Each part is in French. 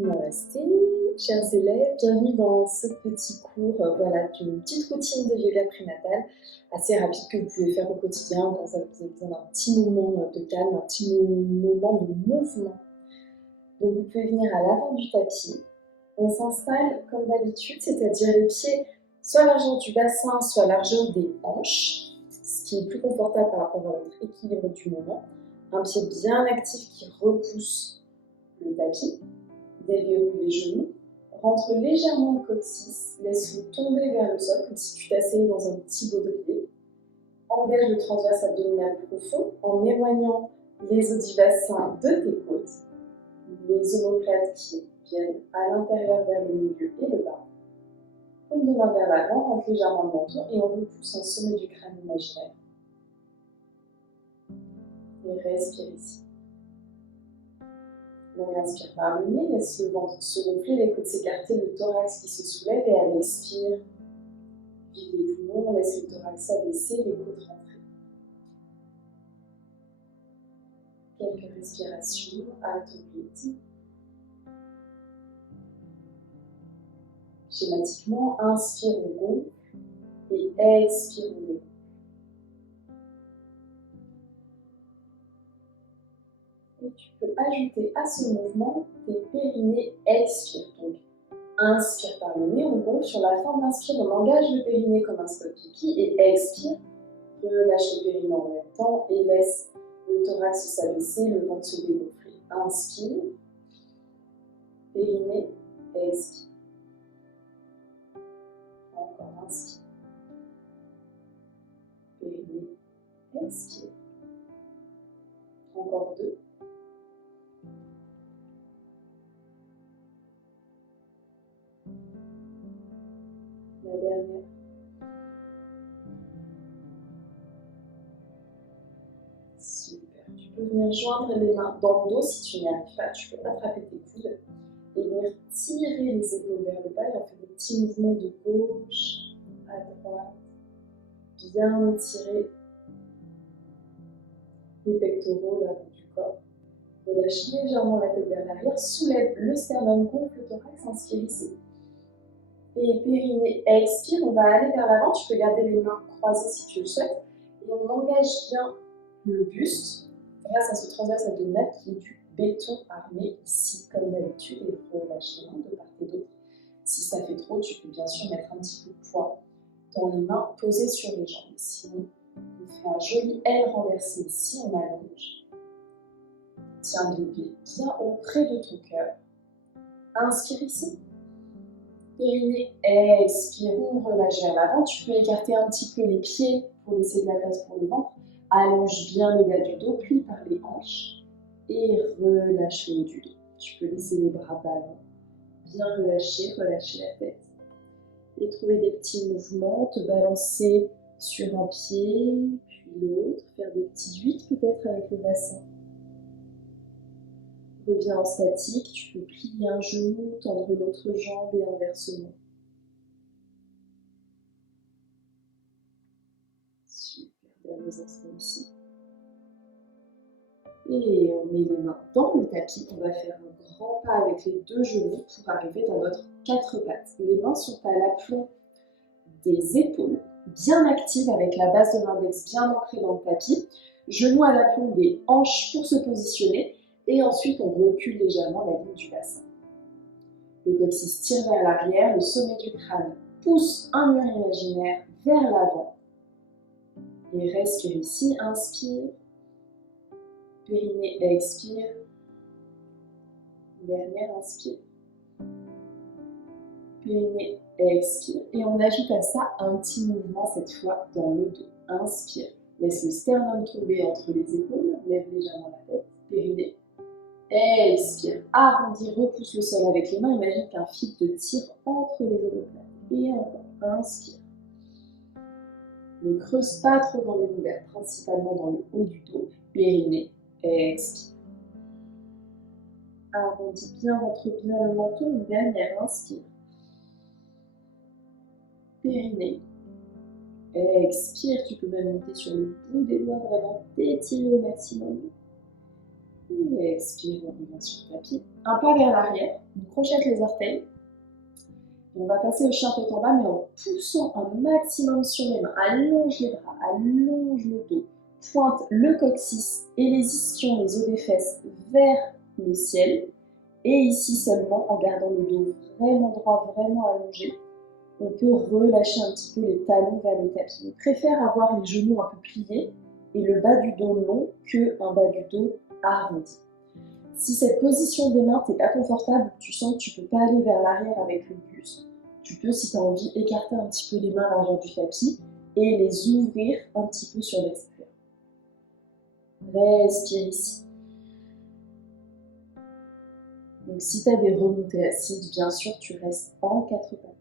Namasté, chers élèves, bienvenue dans ce petit cours d'une petite routine de yoga prénatal assez rapide que vous pouvez faire au quotidien quand vous avez besoin d'un petit moment de calme, un petit moment de mouvement. Donc vous pouvez venir à l'avant du tapis, on s'installe comme d'habitude, c'est-à-dire les pieds soit largeur du bassin, soit largeur des hanches, ce qui est plus confortable par rapport à votre équilibre du moment. Un pied bien actif qui repousse le tapis. Déverrouille les genoux, rentre légèrement le coccyx, laisse-le tomber vers le sol comme si tu t'asseyais dans un petit baudrier. Engage le transverse abdominal profond en éloignant les os du bassin de tes côtes, les omoplates qui viennent à l'intérieur vers le milieu et le bas. Paume de main vers l'avant, rentre légèrement le menton et on repousse en sommet du crâne imaginaire. Et respire ici. On inspire par le nez, laisse le ventre se gonfler, les côtes s'écarter, le thorax qui se soulève et à l'expire, vide les poumons, laisse le thorax s'abaisser, les côtes rentrer. Quelques respirations à ton rythme. Schématiquement, inspire, on gonfle et expire, on dégonfle. Et tu peux ajouter à ce mouvement tes périnées expire. Donc, inspire par le nez, on gonfle. Sur la fin d'inspire, on engage le périnée comme un spot pipi et expire. Relâche le périnée en même temps et laisse le thorax s'abaisser, le ventre se dégonfler. Inspire, périnée, expire. Encore inspire, périnée, expire. Encore deux. La dernière. Super. Tu peux venir joindre les mains dans le dos si tu n'y arrives pas. Tu peux attraper tes coudes et venir tirer les épaules vers le bas et en faire des petits mouvements de gauche à droite. Bien étirer les pectoraux, l'avant du corps. Relâche légèrement la tête vers l'arrière. Soulève le sternum, gonfle le thorax. Inspire ici. Et périnée, expire, on va aller vers l'avant, tu peux garder les mains croisées si tu le souhaites. Et on engage bien le buste grâce à ce transverse abdominal qui est du béton armé ici, comme d'habitude, et relâche les mains de part et d'autre. Si ça fait trop, tu peux bien sûr mettre un petit peu de poids dans les mains posées sur les jambes. Sinon, on fait un joli L renversé ici, on allonge. Tiens bébé bien auprès de ton cœur. Inspire ici. Périnée, expire, on relâche vers l'avant. Tu peux écarter un petit peu les pieds pour laisser de la place pour le ventre. Allonge bien le bas du dos, plie par les hanches et relâche le haut du dos. Tu peux laisser les bras ballants, bien relâcher la tête. Et trouver des petits mouvements, te balancer sur un pied, puis l'autre, faire des petits 8 peut-être avec le bassin. Reviens en statique, tu peux plier un genou, tendre l'autre jambe et inversement. Super, derniers instants ici. Et on met les mains dans le tapis, on va faire un grand pas avec les deux genoux pour arriver dans notre 4 pattes. Les mains sont à l'aplomb des épaules, bien actives avec la base de l'index bien ancrée dans le tapis. Genoux à l'aplomb des hanches pour se positionner. Et ensuite, on recule légèrement la ligne du bassin. Le coccyx tire vers l'arrière, le sommet du crâne pousse un mur imaginaire vers l'avant. Et respire ici, inspire. Périnée, expire. Dernière, inspire. Périnée, expire. Et on ajoute à ça un petit mouvement, cette fois dans le dos. Inspire. Laisse le sternum tomber entre les épaules. Lève légèrement la tête. Périnée. Expire, arrondis, repousse le sol avec les mains. Imagine qu'un fil te tire entre les omoplates. Et encore, inspire. Ne creuse pas trop dans les lombaires, principalement dans le haut du dos, périnée, expire. Arrondis bien, rentre bien le menton, une dernière, inspire. Périnée, expire, tu peux même monter sur le bout des doigts, vraiment t'étirer au maximum. Et expire, on revient sur le tapis. Un pas vers l'arrière, on crochette les orteils. On va passer au chien tête en bas, mais en poussant un maximum sur les mains. Allonge les bras, allonge le dos. Pointe le coccyx et les ischions, les os des fesses vers le ciel. Et ici seulement, en gardant le dos vraiment droit, vraiment allongé, on peut relâcher un petit peu les talons vers le tapis. On préfère avoir les genoux un peu pliés et le bas du dos long qu'un bas du dos arrondi. Si cette position des mains n'est pas confortable, tu sens que tu ne peux pas aller vers l'arrière avec le buste, tu peux, si tu as envie, écarter un petit peu les mains à l'arrière du tapis et les ouvrir un petit peu sur l'extérieur. Respire ici. Donc si tu as des remontées acides, bien sûr, tu restes en 4 pattes.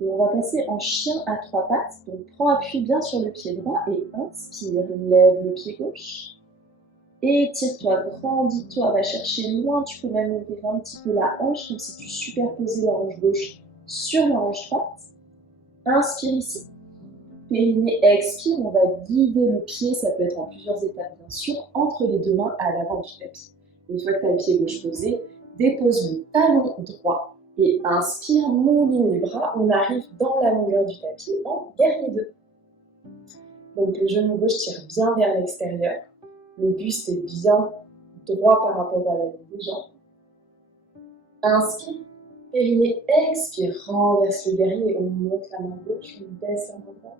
Et on va passer en chien à 3 pattes. Donc prends appui bien sur le pied droit et inspire, lève le pied gauche. Étire-toi, grandis-toi, va chercher loin, tu peux même ouvrir un petit peu la hanche, comme si tu superposais la hanche gauche sur la hanche droite. Inspire ici. Périnée, expire, on va guider le pied, ça peut être en plusieurs étapes bien sûr, entre les deux mains à l'avant du tapis. Une fois que tu as le pied gauche posé, dépose le talon droit et inspire, mouline les bras, on arrive dans la longueur du tapis en guerrier 2. Donc le genou gauche tire bien vers l'extérieur, le buste est bien droit par rapport à la ligne des jambes. Inspire, périnée, expire, renverse le guerrier, on monte la main gauche, on baisse la main droite.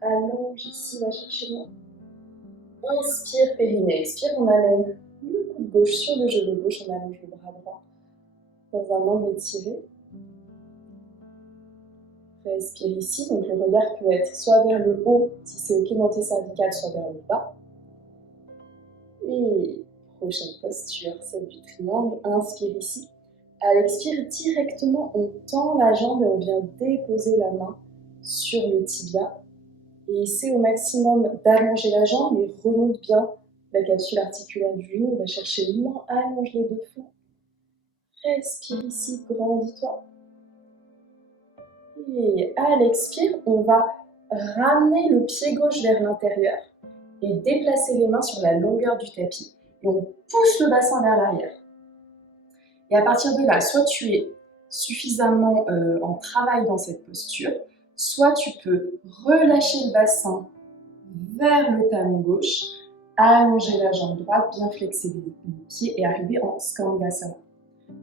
Allonge ici, va chercher loin. Inspire, périnée, expire, on amène le coude gauche sur le genou gauche, on allonge le bras droit dans un angle étiré. Respire ici, donc le regard peut être soit vers le haut, si c'est ok dans tes cervicales, soit vers le bas. Et prochaine posture, celle du triangle, inspire ici. À l'expire, directement, on tend la jambe et on vient déposer la main sur le tibia. Et essaie au maximum d'allonger la jambe et remonte bien la capsule articulaire du genou. On va chercher loin, allonge les deux flancs. Respire ici, grandis-toi. Et à l'expire, on va ramener le pied gauche vers l'intérieur et déplacer les mains sur la longueur du tapis. Et on pousse le bassin vers l'arrière. Et à partir de là, soit tu es suffisamment en travail dans cette posture, soit tu peux relâcher le bassin vers le talon gauche, allonger la jambe droite, bien flexer les pieds et arriver en Skandasana.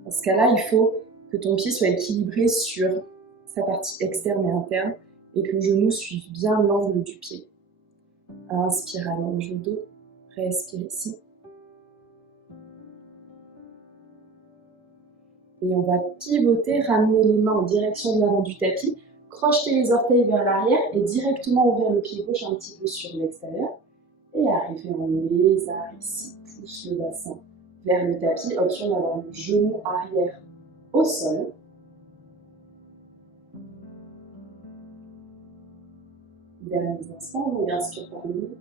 Dans ce cas-là, il faut que ton pied soit équilibré sur sa partie externe et interne et que le genou suive bien l'angle du pied. Inspire, allonge le dos, respire ici. Et on va pivoter, ramener les mains en direction de l'avant du tapis, crocheter les orteils vers l'arrière et directement ouvrir le pied gauche un petit peu sur l'extérieur. Et arriver en lézard ici, pousse le bassin vers le tapis, option d'avoir le genou arrière au sol. Derniers instants, on inspire par le nez.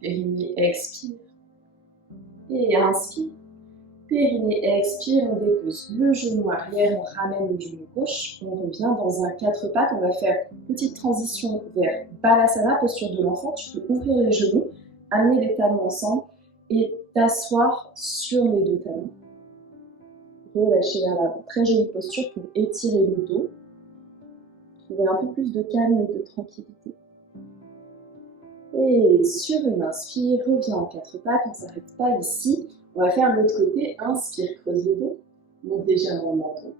Périnée, expire. Et inspire. Périnée, expire, on dépose le genou arrière, on ramène le genou gauche, on revient dans un 4 pattes, on va faire une petite transition vers Balasana, posture de l'enfant, tu peux ouvrir les genoux, amener les talons ensemble et t'asseoir sur les deux talons. Relâcher vers l'avant, très jolie posture pour étirer le dos, trouver un peu plus de calme et de tranquillité. Et sur une inspire, reviens en 4 pattes, on ne s'arrête pas ici. On va faire l'autre côté, inspire, creuse le dos, monte légèrement le menton.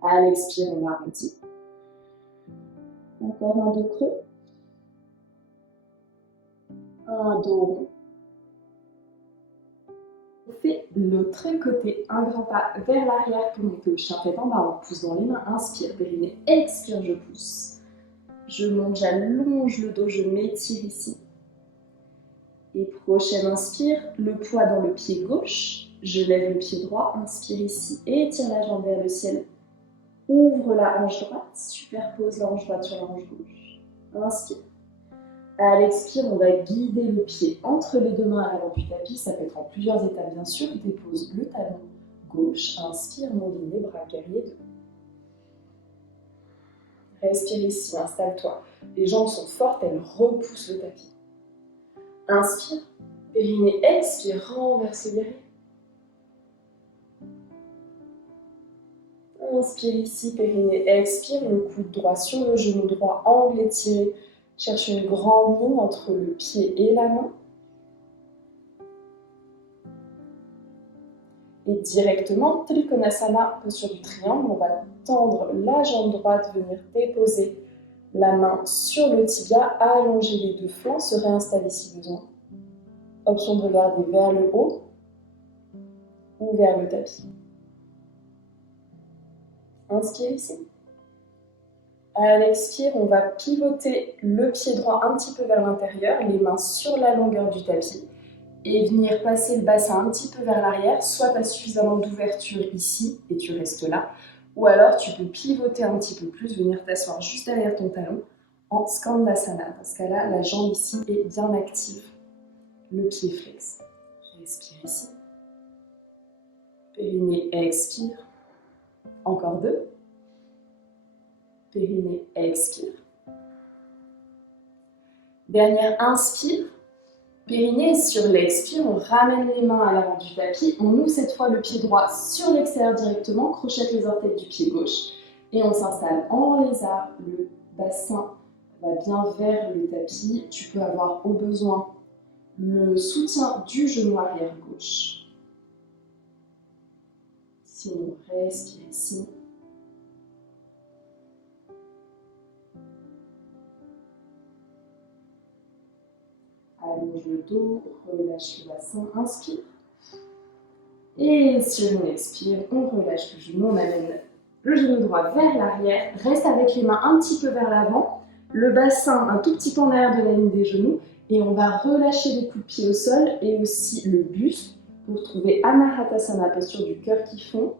À l'expire, on arrondit. Encore un dos creux. Un dos rond. On fait l'autre côté, un grand pas vers l'arrière pour monter au chien tête en bas. On pousse dans les mains, inspire, périnée, expire, je pousse. Je monte, j'allonge le dos, je m'étire ici. Et prochaine inspire, le poids dans le pied gauche. Je lève le pied droit, inspire ici, étire la jambe vers le ciel. Ouvre la hanche droite, superpose la hanche droite sur la hanche gauche. Inspire. À l'expire, on va guider le pied entre les deux mains à l'avant du tapis. Ça peut être en plusieurs étapes, bien sûr. Dépose le talon gauche. Inspire, molline les bras, guerrier 2. Respire ici, installe-toi. Les jambes sont fortes, elles repoussent le tapis. Inspire, périnée, expire, renverse le guerrier. Inspire ici, périnée, expire, le coude droit sur le genou droit, angle étiré. Cherche une grande ligne entre le pied et la main. Et directement, Trikonasana, posture du triangle, on va tendre la jambe droite, venir déposer la main sur le tibia, allonger les deux flancs, se réinstaller si besoin. Option de regarder vers le haut ou vers le tapis. Inspire ici. À l'expire, on va pivoter le pied droit un petit peu vers l'intérieur, les mains sur la longueur du tapis et venir passer le bassin un petit peu vers l'arrière. Soit tu as suffisamment d'ouverture ici et tu restes là, ou alors tu peux pivoter un petit peu plus, venir t'asseoir juste derrière ton talon en Skandasana. Dans ce cas-là, la jambe ici est bien active, le pied flex. Respire ici. Périnée, expire. Encore 2. Périnée, expire. Dernière, inspire. Périnée, sur l'expire, on ramène les mains à l'avant du tapis. On ouvre cette fois le pied droit sur l'extérieur directement, crochette les orteils du pied gauche. Et on s'installe en lézard. Le bassin va bien vers le tapis. Tu peux avoir au besoin le soutien du genou arrière gauche. Sinon, respire ici. Allonge le dos, relâche le bassin, inspire. Et sur une expire, on relâche le genou, on amène le genou droit vers l'arrière, reste avec les mains un petit peu vers l'avant, le bassin un tout petit peu en arrière de la ligne des genoux, et on va relâcher les coups de pied au sol et aussi le buste pour trouver Anahatasana, posture du cœur qui fond.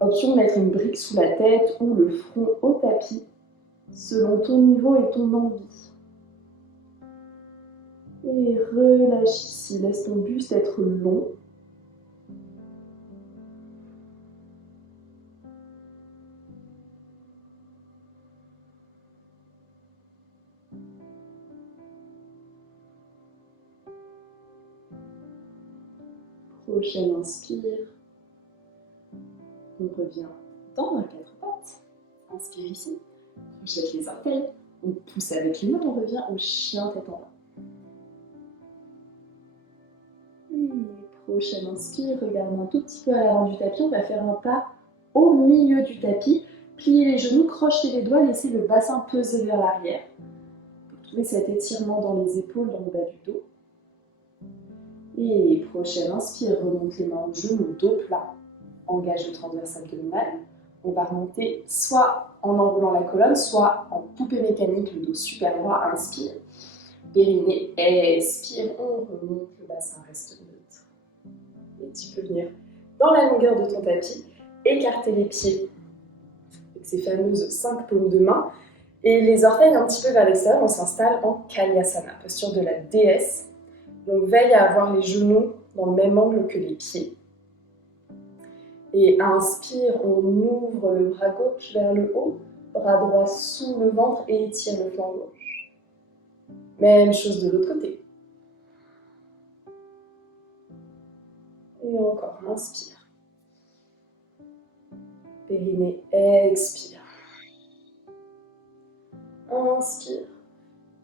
Option de mettre une brique sous la tête ou le front au tapis, selon ton niveau et ton envie. Et relâche ici, laisse ton buste être long. Prochaine inspire. On revient dans un 4 pattes. Inspire ici. Crochette les orteils. On pousse avec les mains, on revient au chien tête en bas. Et prochaine inspire, regarde un tout petit peu à l'avant du tapis. On va faire un pas au milieu du tapis. Pliez les genoux, crochetez les doigts, laissez le bassin peser vers l'arrière. Pour trouver cet étirement dans les épaules, dans le bas du dos. Et prochaine inspire, remonte les mains aux genoux, dos plat. Engage le transverse abdominal. On va remonter soit en enroulant la colonne, soit en poupée mécanique, le dos super droit. Inspire. Périnée, expire. On remonte, le bassin reste neutre. Et tu peux venir dans la longueur de ton tapis, écarter les pieds avec ces fameuses 5 paumes de main et les orteils un petit peu vers l'extérieur. On s'installe en Kalyasana, posture de la déesse. Donc veille à avoir les genoux dans le même angle que les pieds. Et inspire, on ouvre le bras gauche vers le haut, bras droit sous le ventre et étire le flanc gauche. Même chose de l'autre côté. Et encore, inspire. Périnée, expire. Inspire.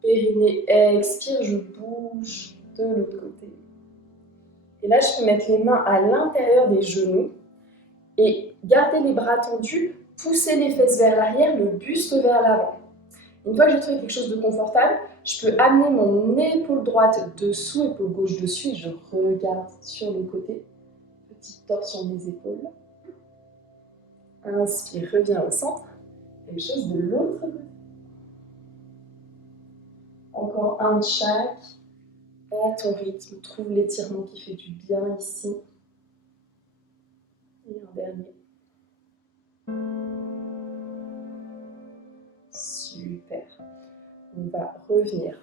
Périnée, expire, je bouge de l'autre côté. Et là, je peux mettre les mains à l'intérieur des genoux et garder les bras tendus, pousser les fesses vers l'arrière, le buste vers l'avant. Une fois que j'ai trouvé quelque chose de confortable, je peux amener mon épaule droite dessous, épaule gauche dessus, et je regarde sur le côté. Petite torsion des épaules. Inspire, reviens au centre. Même chose de l'autre côté. Encore un de chaque. À ton rythme, trouve l'étirement qui fait du bien ici. Et un dernier. Super. On va revenir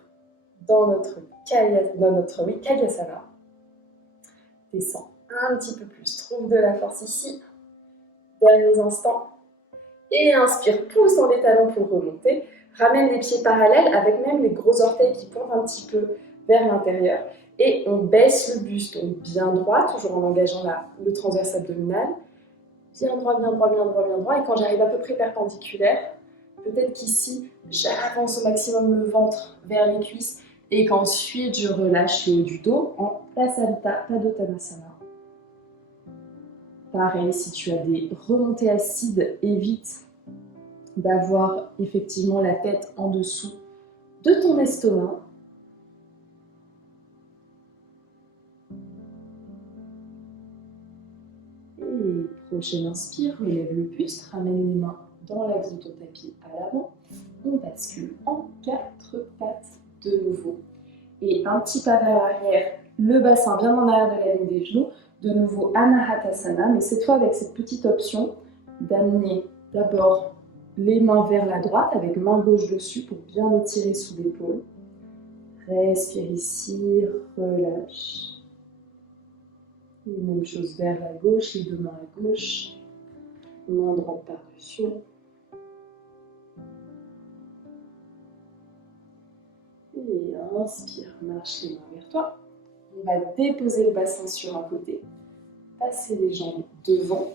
dans notre Kalyasana. Descends un petit peu plus. Trouve de la force ici. Derniers instants. Et inspire, pousse dans les talons pour remonter. Ramène les pieds parallèles avec même les gros orteils qui pointent un petit peu vers l'intérieur. Et on baisse le buste, donc bien droit, toujours en engageant le transverse abdominal. Bien droit, bien droit, bien droit, bien droit. Et quand j'arrive à peu près perpendiculaire, peut-être qu'ici, j'avance au maximum le ventre vers les cuisses et qu'ensuite, je relâche le haut du dos en Prasarita Padottanasana. Pareil, si tu as des remontées acides, évite d'avoir effectivement la tête en dessous de ton estomac. Et prochaine inspire, relève le buste, ramène les mains dans l'axe de ton tapis à l'avant. On bascule en 4 pattes de nouveau. Et un petit pas vers l'arrière, le bassin bien en arrière de la ligne des genoux. De nouveau Anahatasana, mais cette fois avec cette petite option d'amener d'abord les mains vers la droite avec main gauche dessus pour bien étirer sous l'épaule. Respire ici, relâche. Et même chose vers la gauche, les deux mains à gauche, main droite par-dessus. Et inspire, marche les mains vers toi. On va déposer le bassin sur un côté, passer les jambes devant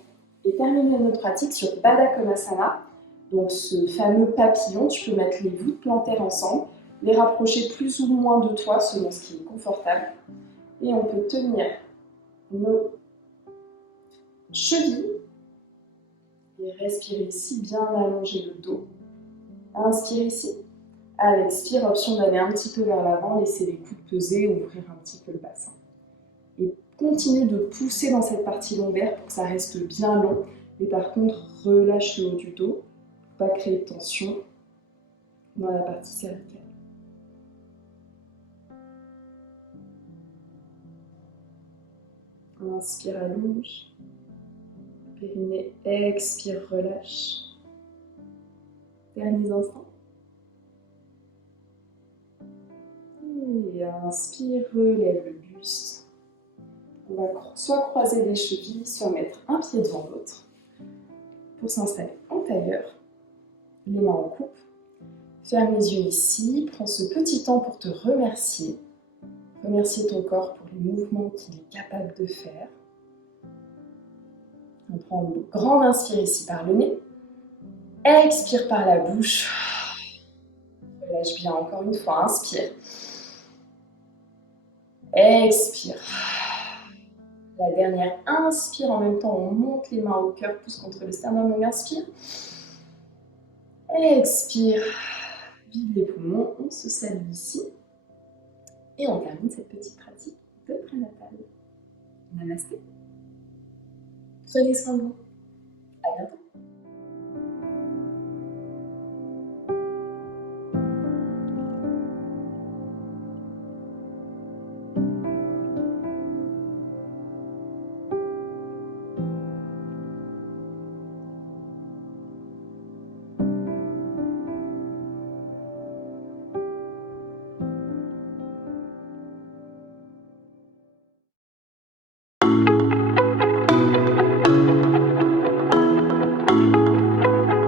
et terminer notre pratique sur Baddha Konasana. Donc ce fameux papillon, tu peux mettre les voûtes plantaires ensemble, les rapprocher plus ou moins de toi selon ce qui est confortable. Et on peut tenir nos chevilles et respirer ici, bien allonger le dos. Inspire ici. À l'expire, option d'aller un petit peu vers l'avant, laisser les coudes peser, ouvrir un petit peu le bassin. Et continue de pousser dans cette partie lombaire pour que ça reste bien long. Et par contre, relâche le haut du dos pour ne pas créer de tension dans la partie cervicale. Inspire, allonge. Périnée, expire, relâche. Derniers instants. Et inspire, relève le buste. On va soit croiser les chevilles, soit mettre un pied devant l'autre pour s'installer en tailleur. Les mains en coupe. Ferme les yeux ici. Prends ce petit temps pour te remercier. Remercier ton corps pour les mouvements qu'il est capable de faire. On prend une grande inspire ici par le nez. Expire par la bouche. Relâche bien encore une fois. Inspire. Expire. La dernière, inspire en même temps, on monte les mains au cœur, pousse contre le sternum, on inspire. Expire. Vide les poumons, on se salue ici. Et on termine cette petite pratique de prénatal. Namasté. Prenez soin de vous. À bientôt.